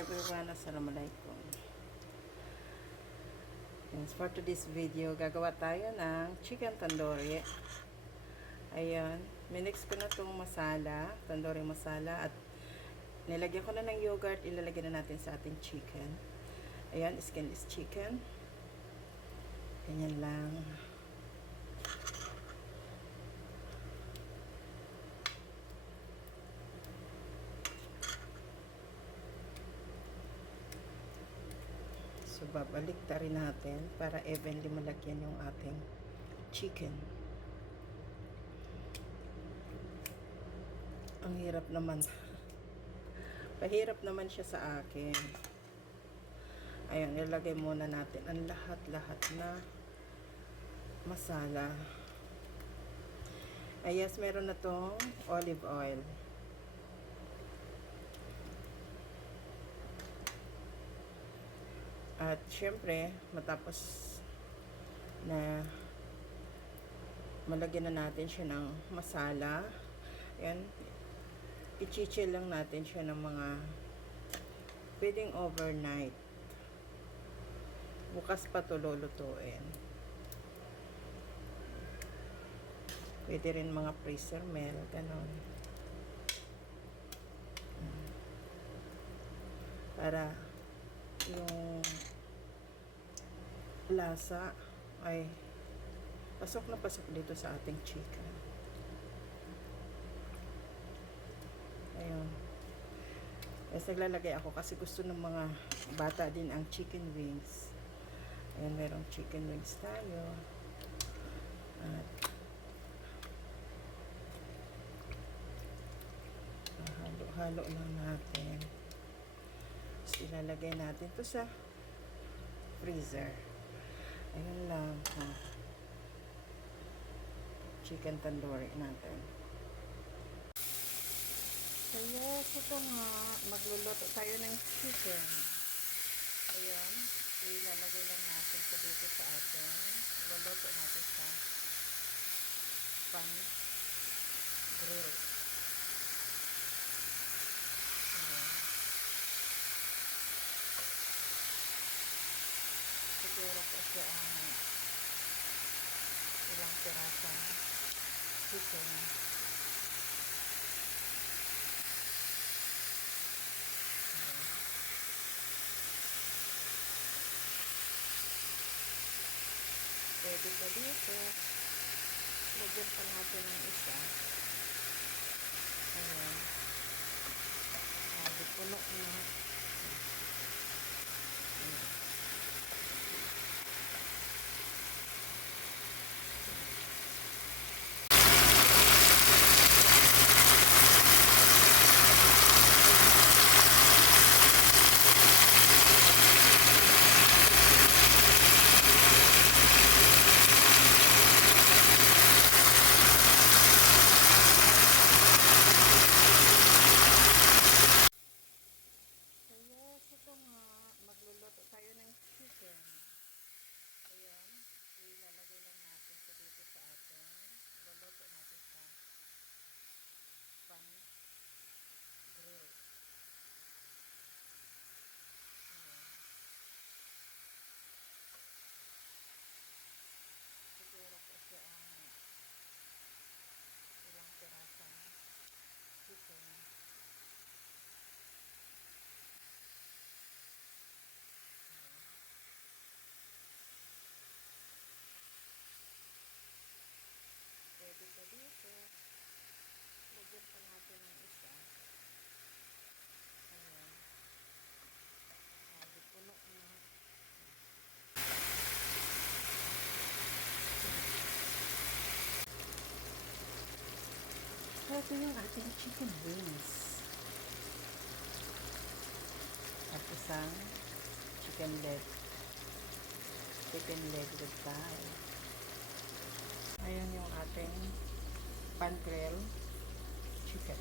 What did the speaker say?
everyone, assalamualaikum. Yes, for today's video, gagawa tayo ng chicken tandoori. Ayan, minix ko na itong masala, tandoori masala, at nilagyan ko na ng yogurt, ilalagay na natin sa ating chicken. Ayan, skinless chicken. Ganyan lang. So, babalik ta rin natin para evenly malagyan yung ating chicken. Ang hirap naman. Pahirap naman siya sa akin. Ayan, ilagay muna natin ang lahat-lahat na masala. Ay, yes, meron na tong olive oil. At syempre, matapos na malagyan na natin siya ng masala, ayan, i-chill lang natin siya ng mga pwedeng overnight. Bukas pa ito lulutuin. Pwede rin mga freezer meal, ganon. Para yung lasa ay pasok na pasok dito sa ating chicken. Ayun. Yes, naglalagay ako kasi gusto ng mga bata din ang chicken wings. Ayan, merong chicken wings tayo. At halo-halo lang natin. So, ilalagay natin to sa freezer. Ayun lang. Ha. Chicken tandoori natin. So, yes, ito nga. Magluluto tayo ng chicken. Ayan. Ilalagay lang natin ito dito sa atin. Luluto natin sa pan grill. Siguro kasi ang ilang pirasang chicken. Pwede pa dito. Lagyan pa natin ng isa. Ayan. Sabi, puno na. Ayan. Ito nga, magluluto tayo ng chicken. Ayan, ilalagay lang natin ito dito sa atin. Luluto natin sa pan grill. Ayan. Siguro kasi ang ilang pirasang chicken. Pwede pa dito. Lagyan pa natin ng isa. Ayan. Sabi, puno na. Ito yung ating chicken wings. At isang chicken leg with thigh. Ayan yung ating pan grill chicken.